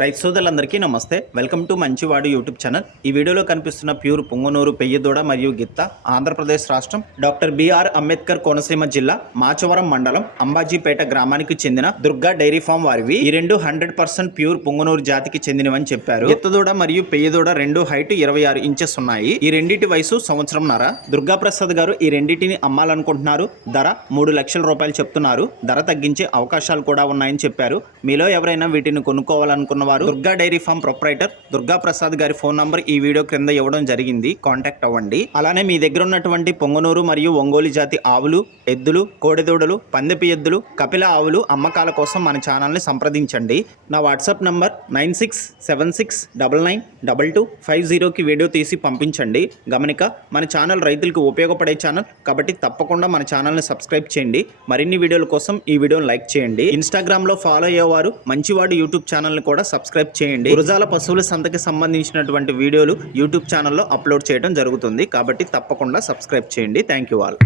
రైతు సోదరులందరికీ నమస్తే. Welcome to Manchivadu YouTube channel. ఈ వీడియోలో కనిపిస్తున్న ప్యూర్ పొంగనూరు పెయ్యదూడ మరియు గిత్త ఆంధ్రప్రదేశ్ రాష్ట్రం డాక్టర్ బిఆర్ అంబేద్కర్ కోనసీమ జిల్లా మాచవరం మండలం అంబాజీపేట గ్రామానికి చెందిన దుర్గా డైరీ ఫామ్ వారివి. ఈ రెండు హండ్రెడ్ పర్సెంట్ ప్యూర్ పొంగనూరు జాతికి చెందినవని చెప్పారు. గిత్తదూడ మరియు పెయ్యదూడ రెండు హైట్ ఇరవై ఆరు ఇంచెస్ ఉన్నాయి. ఈ రెండింటి వయసు సంవత్సరంన్నర. దుర్గా ప్రసాద్ గారు ఈ రెండింటిని అమ్మాలనుకుంటున్నారు. ధర మూడు లక్షల రూపాయలు చెప్తున్నారు. ధర తగ్గించే అవకాశాలు కూడా ఉన్నాయని చెప్పారు. మీలో ఎవరైనా వీటిని కొనుక్కోవాలనుకున్న వారు Durga dairy farm proprietor Durga Prasad గారి ఫోన్ నంబర్ ఈ వీడియో క్రింద ఇవ్వడం జరిగింది. కాంటాక్ట్ అవ్వండి. అలానే మీ దగ్గర ఉన్నటువంటి పొంగనూరు మరియు ఒంగోలు జాతి ఆవులు ఎద్దులు కోడెదూడలు పందెపి ఎద్దులు కపిల ఆవులు అమ్మకాల కోసం మన ఛానల్ని సంప్రదించండి. నా WhatsApp number nine six seven six double nine double two five జీరోకి వీడియో తీసి పంపించండి. గమనిక మన ఛానల్ రైతులకు ఉపయోగపడే ఛానల్ కాబట్టి తప్పకుండా మన ఛానల్ని సబ్స్క్రైబ్ చేయండి. మరిన్ని వీడియోల కోసం ఈ వీడియోని లైక్ చేయండి. ఇన్స్టాగ్రామ్లో ఫాలో అయ్యేవారు మంచివాడు యూట్యూబ్ ఛానల్ని కూడా సబ్స్క్రైబ్ చేయండి. గురజాల పశువుల సంతకి సంబంధించినటువంటి వీడియోలు యూట్యూబ్ ఛానల్లో అప్లోడ్ చేయడం జరుగుతుంది. కాబట్టి తప్పకుండా సబ్స్క్రైబ్ చేయండి. Thank you all.